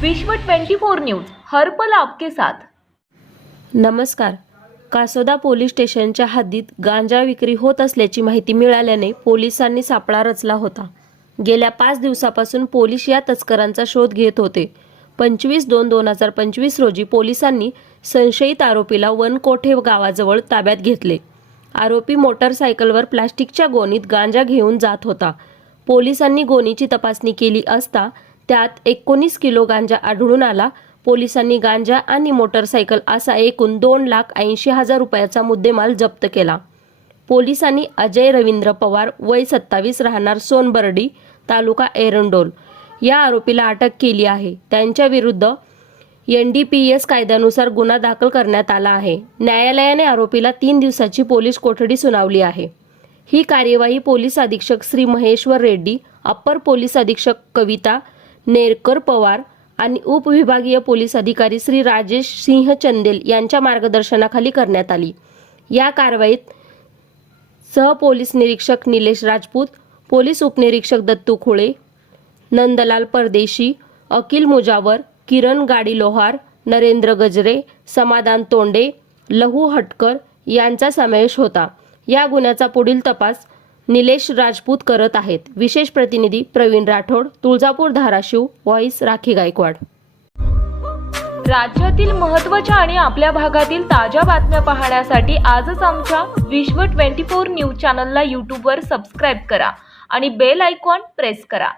विश्व 24 न्यूज हर्पल आपके साथ. नमस्कार. कासोदा पोलीस स्टेशनच्या हद्दीत गांजा विक्री होत असल्याची माहिती मिळाल्याने पोलिसांनी सापळा रचला होता. गेल्या पाच दिवसापासून पोलीस या तस्करांचा शोध घेत होते. पंचवीस दोन दोन हजार पंचवीस रोजी पोलिसांनी संशयित आरोपीला वनकोठे गावाजवळ ताब्यात घेतले. आरोपी मोटरसायकलवर प्लास्टिकच्या गोणीत गांजा घेऊन जात होता. पोलिसांनी गोणीची तपासणी केली असता त्यात एकोणीस किलो गांजा आढळून आला. पोलिसांनी गांजा आणि मोटरसायकल असा एकूण दोन लाख ऐंशी हजार रुपयाचा मुद्देमाल जप्त केला. पोलिसांनी अजय रवींद्र पवार वय सत्तावीस राहणार सोनबर्डी तालुका एरंडोल या आरोपीला अटक केली आहे. त्यांच्या विरुद्ध एन डी पी एस कायद्यानुसार गुन्हा दाखल करण्यात आला आहे. न्यायालयाने आरोपीला तीन दिवसाची पोलीस कोठडी सुनावली आहे. ही कार्यवाही पोलीस अधीक्षक श्री महेश्वर रेड्डी अप्पर पोलीस अधीक्षक कविता नेरकर पवार आणि उपविभागीय पोलीस अधिकारी श्री राजेश सिंह चंदेल यांच्या मार्गदर्शनाखाली करण्यात आली. या कारवाईत सहपोलीस निरीक्षक निलेश राजपूत पोलीस उपनिरीक्षक दत्तू खुळे नंदलाल परदेशी अकिल मुजावर किरण गाडी लोहार नरेंद्र गजरे समाधान तोंडे लहू हटकर यांचा समावेश होता. या गुन्ह्याचा पुढील तपास निलेश राजपूत करत आहेत. विशेष प्रतिनिधी प्रवीण राठोड तुळजापूर धाराशिव व्हॉइस राखी गायकवाड. राज्यातील महत्त्वाच्या आणि आपल्या भागातील ताज्या बातम्या पाहण्यासाठी आजच आमच्या विश्व 24 न्यूज चॅनलला यूट्यूबवर सबस्क्राईब करा आणि बेल आयकॉन प्रेस करा.